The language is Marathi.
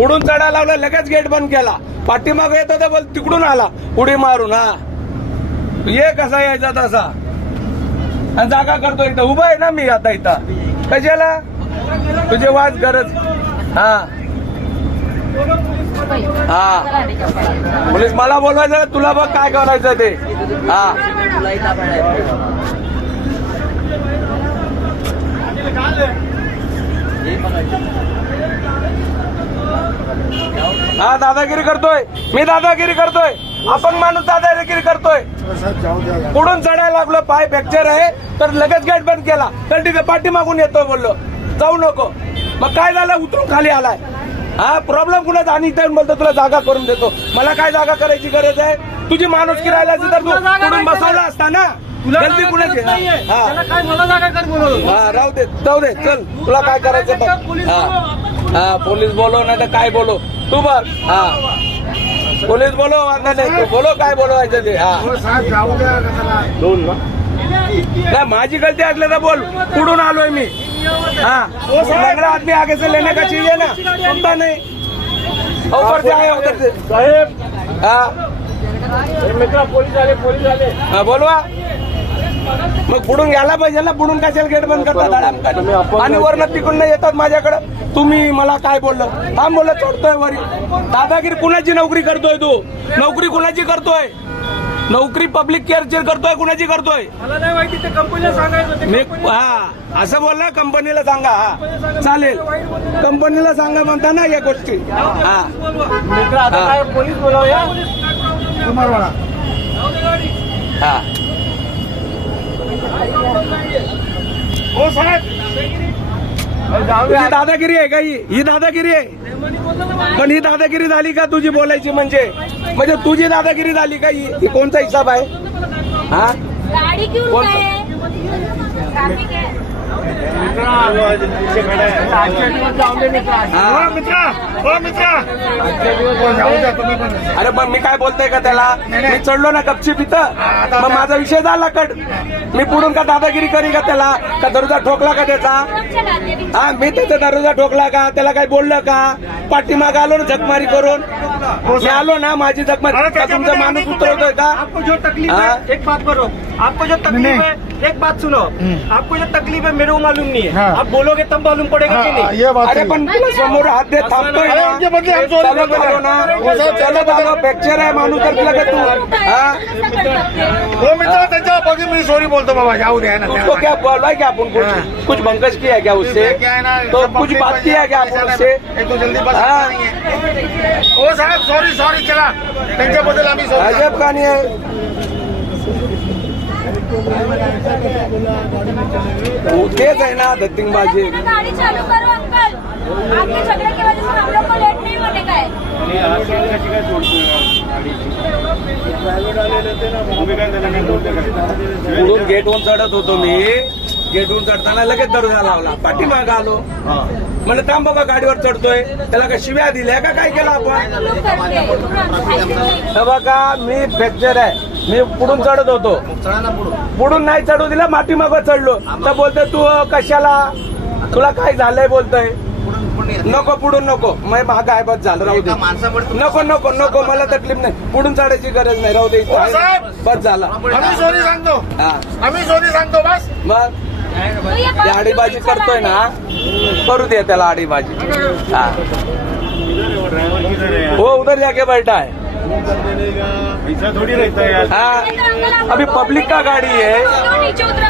उडून चढायला लावलं, लगेच गेट बंद केला. पाठीमाग येत होता बोल, तिकडून आला उडी मारून. हा ये कसा यायचा तसा, आणि जागा करतो इथं उभा आहे ना मी आता इथं. कशाला तुझे वाज गरज. हा हा पोलीस मला बोलवायचं, तुला बघ काय करायचं ते. हा हा दादागिरी करतोय मी, दादागिरी करतोय. आपण माणूस दादागिरी करतोय. पुढून चढायला लागलो, पाय फ्रॅक्चर आहे तर लगेच गेट बंद केला. तर तिथे पाठीमागून येतोय, बोललो जाऊ नको. मग काय झालं, उतरून खाली आलाय. हा प्रॉब्लेम कुणाचा, आणि इथं बोलतो तुला जागा करून देतो. मला काय जागा करायची गरज आहे? तुझी माणूस किरायला तर तू पुढून बसवला असता ना. गलती कुणाची? हा राहू दे जाऊ दे, चल तुला काय करायचं बघ. हा पोलीस बोलो नाही तर काय बोलो तू बघ. हा पोलीस बोलो, वांधा नाही, तू बोलो काय बोलवायचं ते. हा नाही माझी गलती असले तर बोल, पुढून आलोय मी. हाँ लंगड़ा आदमी आगे से लेने का चाहिए ना, सुनता नहीं. ऊपर से आए उधर से साहेब. हाँ मित्रा पोलीस आले. हाँ बोलवा. मग पुढून गेला पाहिजे ना, पुढून कशाला गेट बंद करतात आणि वरनं तिकडून येतात माझ्याकडे. तुम्ही मला काय बोललं, थांब बोललं चढतोय वरी. दादागिरी कुणाची नोकरी करतोय तू? नोकरी कुणाची करतोय? नोकरी पब्लिक केअरची करतोय, कुणाची करतोय? मला नाही माहिती, ते कंपनीला सांगायचं मी. हा असं बोलला, कंपनीला सांगा. हा चालेल, कंपनीला सांगा म्हणता ना या गोष्टी. हा पोलीस बोलावूया कुमारवाडा. हा हो साहेब, ही दादागिरी आहे का? ही दादागिरी आहे. पण ही दादागिरी झाली का तुझी बोलायची? म्हणजे तुझी दादागिरी झाली का? ही कोणता हिसाब आहे? हा गाड़ी क्यों अरे मग मी काय बोलतोय का त्याला? मी चढलो ना गपचीप इथं, मग माझा विषय झाला कट. मी पुढून का दादागिरी करी का त्याला? का दरवाजा ठोकला का त्याचा? हा मी त्याचा दरवाजा ठोकला का? त्याला काय बोललं का? पाठीमाग आलो ना झकमारी करून, मी आलो ना, माझी झकमारी. तुमचा माणूस उतरवतोय का? आपको जो तकलीफ है, एक बात करो, आपको जो तकलीफ है, एक बात सुनो, आपको जो तकलीफ है मेरे को मालूम नहीं है. आप बोलोगे तब मालूम पड़ेगा कि नहीं? अरे पण तुला समोर हात देत थांबतोय ना, चालत आलो ना, चालत आलो, फ्रॅक्चर आहे माणूस तर तुला का तू? हा हो मित्र, त्यांच्या बाकी मी सॉरी बोलतो बाबा, जाऊ द्या ना. उसको क्या बोला क्या? अपन कुछ भंकस किया है क्या उससे? तो कुछ बात किया क्या अपन उससे? एक तो जल्दी बस हो साहेब, सॉरी चला, त्यांच्याबद्दल आम्ही अजब कहानी है. तेच आहे ना दत्तिंगबाजी. गाड़ी चालू करो अंकल, आपके झगड़े की वजह से हम लोग को लेट नहीं होने का है. पुढून गेटवरून चढत होतो मी, गेटवरून चढताना लगेच दरवाजा लावला, पाठीमाग आलो. म्हणजे थांब बाबा, गाडीवर चढतोय, त्याला का शिव्या दिल्या का काय केलं आपण? बघा मी फ्रॅक्चर आहे, मी पुढून चढत होतो, पुढून नाही चढू दिला, पाठीमागं चढलो. तर बोलतोय तू कशाला, तुला काय झालंय बोलतोय. नको पुढून नको, मग मागं आहे बस झालं, राहू दे. नको नको नको, मला तकलीफ नाही, पुढून चढायची गरज नाही, राहू दे, बस झाला. आम्ही सॉरी सांगतो, आम्ही सॉरी सांगतो बस. मग ते आडीबाजी करतोय ना, करू दे त्याला आडीबाजी. हा हो उधर जाके बैठा है. ऐसा थोड़ी रहता है यार. हाँ अभी पब्लिक का गाड़ी है. नीचे उतरा